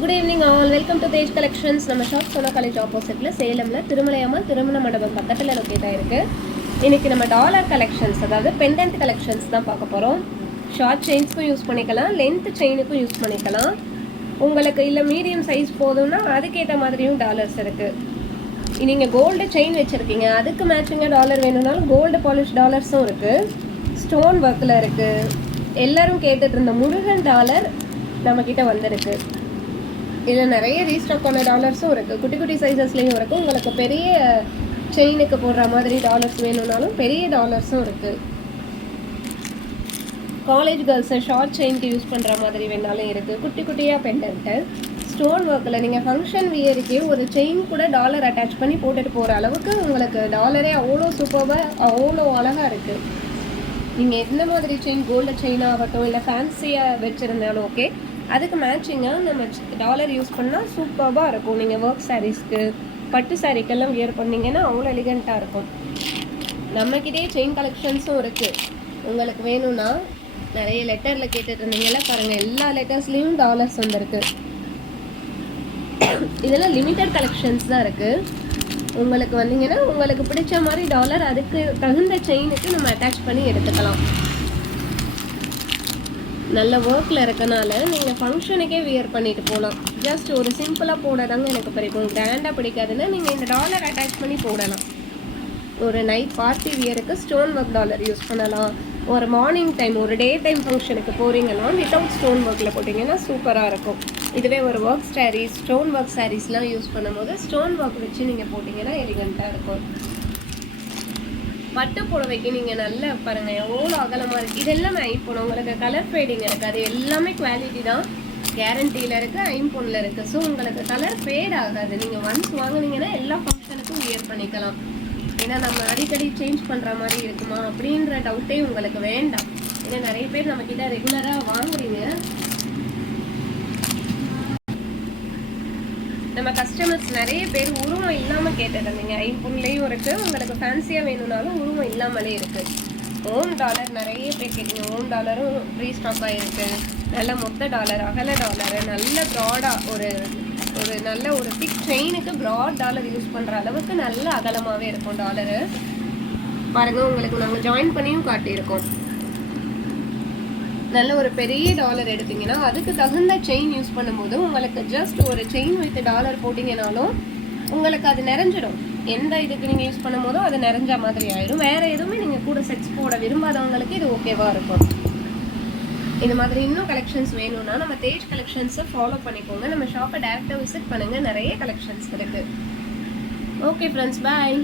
Good evening all, welcome to Tej collections. நம்ம shop Sona college ஆப்போசிட்டில் சேலமில் திருமலையம்மா திருமண மண்டபம் பக்கத்தில் லொக்கேட் ஆகிருக்கு. இன்றைக்கி நம்ம டாலர் கலெக்ஷன்ஸ், அதாவது பெண்டன்ட் கலெக்ஷன்ஸ் தான் பார்க்க போகிறோம். ஷார்ட் செயின்ஸ்க்கும் யூஸ் பண்ணிக்கலாம், லென்த் செயினுக்கும் யூஸ் பண்ணிக்கலாம். உங்களுக்கு இல்லை மீடியம் சைஸ் போதும்னா அதுக்கேற்ற மாதிரியும் டாலர்ஸ் இருக்குது. நீங்கள் கோல்டு செயின் வச்சுருக்கீங்க, அதுக்கு மேட்சிங்காக டாலர் வேணும்னாலும் கோல்டு பாலிஷ் டாலர்ஸும் இருக்குது. ஸ்டோன் ஒர்க்கில் இருக்குது. எல்லோரும் கேட்டுட்டு இருந்த முருகன் டாலர் நம்மக்கிட்ட வந்திருக்கு. இதில் நிறைய ரீஸ்டாக் ஆன டாலர்ஸும் இருக்குது, குட்டி குட்டி சைஸஸ்லேயும் இருக்குது. உங்களுக்கு பெரிய செயினுக்கு போடுற மாதிரி டாலர்ஸ் வேணும்னாலும் பெரிய டாலர்ஸும் இருக்குது. காலேஜ் கேர்ள்ஸை ஷார்ட் செயினுக்கு யூஸ் பண்ணுற மாதிரி வேணாலும் இருக்குது. குட்டி குட்டியாக பெண்டன்ட்டு ஸ்டோன் ஒர்க்கில் நீங்கள் ஃபங்க்ஷன் வியருக்கே ஒரு செயின் கூட டாலர் அட்டாச் பண்ணி போட்டுட்டு போகிற அளவுக்கு உங்களுக்கு டாலரே அவ்வளோ சூப்பராக அவ்வளோ அழகாக இருக்குது. நீங்கள் எந்த மாதிரி செயின், கோல்டு செயினாக ஆகட்டும் இல்லை ஃபேன்சியாக வச்சுருந்தாலும் ஓகே, அதுக்கு மேட்சிங்காக நம்ம டாலர் யூஸ் பண்ணால் சூப்பராக இருக்கும். நீங்கள் ஒர்க் சாரீஸ்க்கு, பட்டு சாரீக்கெல்லாம் வியர் பண்ணிங்கன்னா அவ்வளோ எலிகண்ட்டாக இருக்கும். நம்மக்கிட்டே செயின் கலெக்ஷன்ஸும் இருக்குது. உங்களுக்கு வேணும்னா நிறைய லெட்டரில் கேட்டுட்டு இருந்தீங்களா பாருங்கள், எல்லா லெட்டர்ஸ்லேயும் டாலர்ஸ் வந்துருக்கு. இதெல்லாம் லிமிட்டட் கலெக்ஷன்ஸ் தான் இருக்குது. உங்களுக்கு வந்தீங்கன்னா உங்களுக்கு பிடிச்ச மாதிரி டாலர் அதுக்கு தகுந்த செயினுக்கு நம்ம அட்டாச் பண்ணி எடுத்துக்கலாம். நல்ல ஒர்க்கில் இருக்கனால நீங்கள் ஃபங்க்ஷனுக்கே வியர் பண்ணிட்டு போகலாம். ஜஸ்ட் ஒரு சிம்பிளாக போடாதாங்க எனக்கு பிடிக்கும். கிராண்டாக பிடிக்காதுன்னா நீங்கள் இந்த டாலர் அட்டாச் பண்ணி போடலாம். ஒரு நைட் பார்ட்டி வியருக்கு ஸ்டோன் ஒர்க் டாலர் யூஸ் பண்ணலாம். ஒரு மார்னிங் டைம், ஒரு டே டைம் ஃபங்க்ஷனுக்கு போகிறீங்கன்னா வித்தவுட் ஸ்டோன் ஒர்க்கில் போட்டிங்கன்னா சூப்பராக இருக்கும். இதுவே ஒரு ஒர்க் சாரீஸ், ஸ்டோன் ஒர்க் சாரீஸ்லாம் யூஸ் பண்ணும்போது ஸ்டோன் ஒர்க் வச்சு நீங்கள் போட்டிங்கன்னா எலிகண்ட்டாக இருக்கும். பட்டு புடவைக்கு நீங்கள் நல்லா பாருங்கள் எவ்வளோ அகலமாக இருக்குது. இதெல்லாம் ஐம்பொன், உங்களுக்கு கலர் ஃபேடிங் இருக்குது. அது எல்லாமே குவாலிட்டி தான், கேரண்டியில் இருக்குது, ஐம்பொன்னில் இருக்குது. ஸோ உங்களுக்கு கலர் ஃபேட் ஆகாது. நீங்கள் ஒன்ஸ் வாங்கினீங்கன்னா எல்லா ஃபங்க்ஷனுக்கும் வியர் பண்ணிக்கலாம். ஏன்னா நம்ம அடிக்கடி சேஞ்ச் பண்ணுற மாதிரி இருக்குமா அப்படின்ற டவுட்டே உங்களுக்கு வேண்டாம். ஏன்னா நிறைய பேர் நம்மக்கிட்ட ரெகுலராக வாங்குறீங்க. நம்ம கஸ்டமர்ஸ் நிறைய பேர் உருவம் இல்லாமல் கேட்டுருந்தீங்க. ஐம்பொன்லேயும் இருக்குது, உங்களுக்கு ஃபேன்சியாக வேணும்னாலும் உருவம் இல்லாமலே இருக்குது. ஓம் டாலர் நிறைய பேர் கேட்டீங்க. ஓம் டாலரும் ரீஸ்டாக்காக இருக்குது. நல்ல மொத்த டாலர், அகல டாலரு, நல்ல ப்ராடாக ஒரு நல்ல ஒரு திக் செயினுக்கு ப்ராட் டாலர் யூஸ் பண்ணுற அளவுக்கு நல்ல அகலமாகவே இருக்கும் டாலரு. பாருங்கள், உங்களுக்கு நாங்கள் ஜாயின் பண்ணியும் காட்டியிருக்கோம். நல்ல ஒரு பெரிய டாலர் எடுத்தீங்கன்னா அதுக்கு தகுந்த செயின் யூஸ் பண்ணும்போது உங்களுக்கு ஜஸ்ட் ஒரு செயின் வித் டாலர் போட்டிங்கனாலும் உங்களுக்கு அது நிறைஞ்சிடும். எந்த இதுக்கு நீங்கள் யூஸ் பண்ணும் போதோ அது நிறைஞ்ச மாதிரி ஆயிடும். வேறு எதுவுமே நீங்கள் கூட செட்ஸ் போட விரும்பாதவங்களுக்கு இது ஓகேவாக இருக்கும். இது மாதிரி இன்னும் கலெக்ஷன்ஸ் வேணும்னா நம்ம தேஜ் கலெக்ஷன்ஸை ஃபாலோ பண்ணிக்கோங்க. நம்ம ஷாப்பை டேரெக்டாக விசிட் பண்ணுங்கள், நிறைய கலெக்ஷன்ஸ் இருக்குது. ஓகே ஃப்ரெண்ட்ஸ், பாய்.